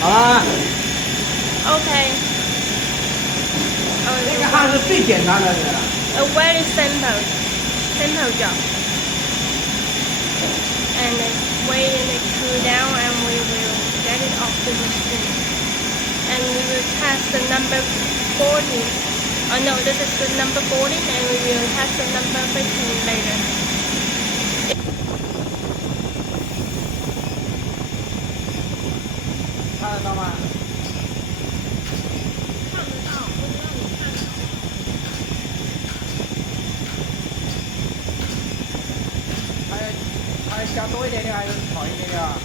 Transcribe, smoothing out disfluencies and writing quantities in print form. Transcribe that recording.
好啦， Okay. 这个汉是最简单的了。A very simple job. And wait and it cool down and we will get it off the machine. And we will test the number 14. Oh no, this is the number 14 and we will test the number 15 later. 看得到吗？看得到，我只要你看得到。还加多一点点，还是少一点点啊？